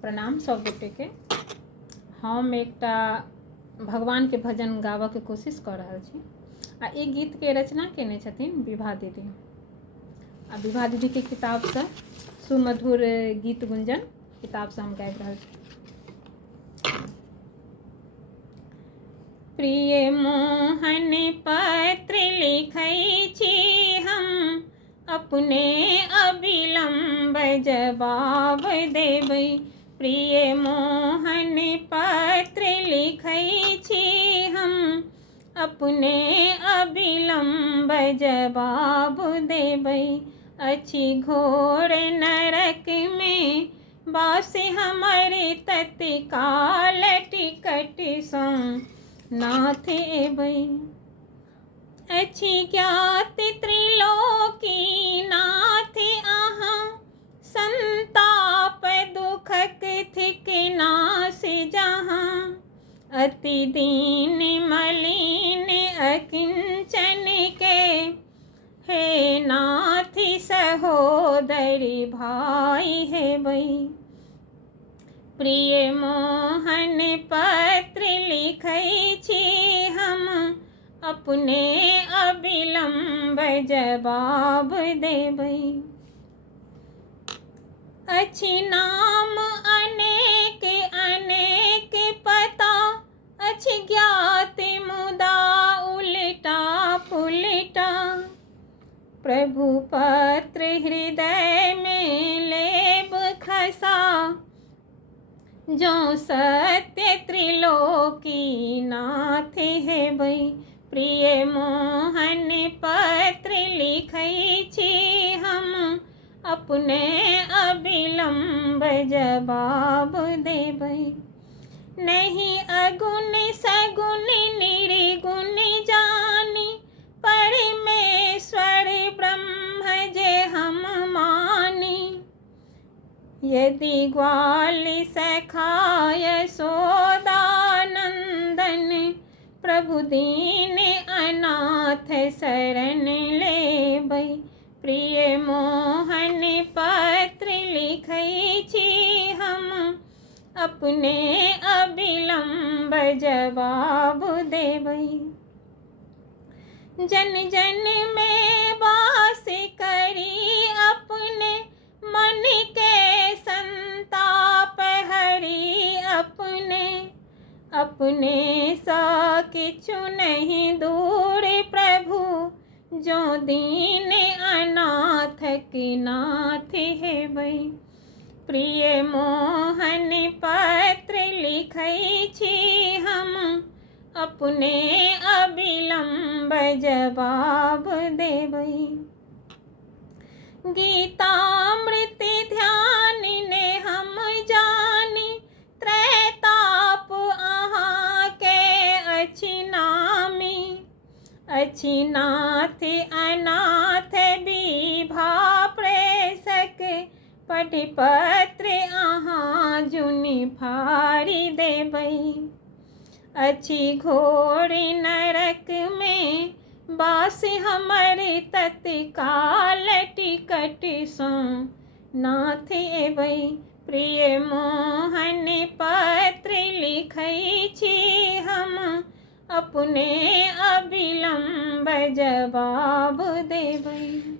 प्रणाम सब गोटे के। हम एकटा भगवान के भजन गाबऽ के कोशिश कर रहल छी आ ई गीत के रचना केने छथिन विभा दीदी। आ विभा दीदी के किताब से सुमधुर गीत गुंजन किताब से हम गाबि रहल छी। प्रिय मोहन पत्र लिखै छी हम, अपने अविलंब जवाब देबै। प्रिय मोहन पत्र लिखै छी हम, अपने अविलंब जवाब देबै। अछि घोर नरक में वास हमर, तत्काल टिकट सँ नाथ एबै। अछि ज्ञात त्रिलोकी नाथ अहाँ, संताप दुखक थिक नाश जहाँ। अति दीन मलिन अकिंचन के, हे नाथ सहोदरि भाई हेबै। प्रिय मोहन पत्र लिखै छी हम, अपने अविलंब जवाब देबै। अछि नाम अनेक अनेक पता, अछि ज्ञात मुदा उल्टा पुल्टा। प्रभु पत्र हृदय में लेब खसा, जो सत्य त्रिलोकी नाथ हेबै। प्रिय मोहन पत्र लिखै छी हम, अपने अविलंब जवाब देबै। नहीं अगुण सगुण निर्गुण जानी, परमेश्वर ब्रह्म जे हम मानी। यदि ग्वाल सखा यशोदा नंदन, प्रभु दीन अनाथ शरण लेबै। प्रिय मोहन पत्र लिखै छी हम, अपने अविलंब जवाब देबै। जन जन में वास करी अपने, मन के संताप हरि अपने। अपने सा किछु नहीं दूर प्रभु, जो दीन अनाथक नाथ हेबै। प्रिय मोहन पत्र लिखै छी हम, अपने अविलंब जवाब देबै। गीतामृत ध्यान ने हम जानी, त्रैताप अहाँ के अछि नामी। अछि नाथ अनाथ विभा प्रेषक, पढ़ि पत्र अहाँ जुनि फाड़ि देबै। अछि घोर नरक में वास हमर, तत्काल टिकट सँ नाथ एबै। प्रिय मोहन पत्र लिखै छी हम, अपने अविलंब जवाब देबै।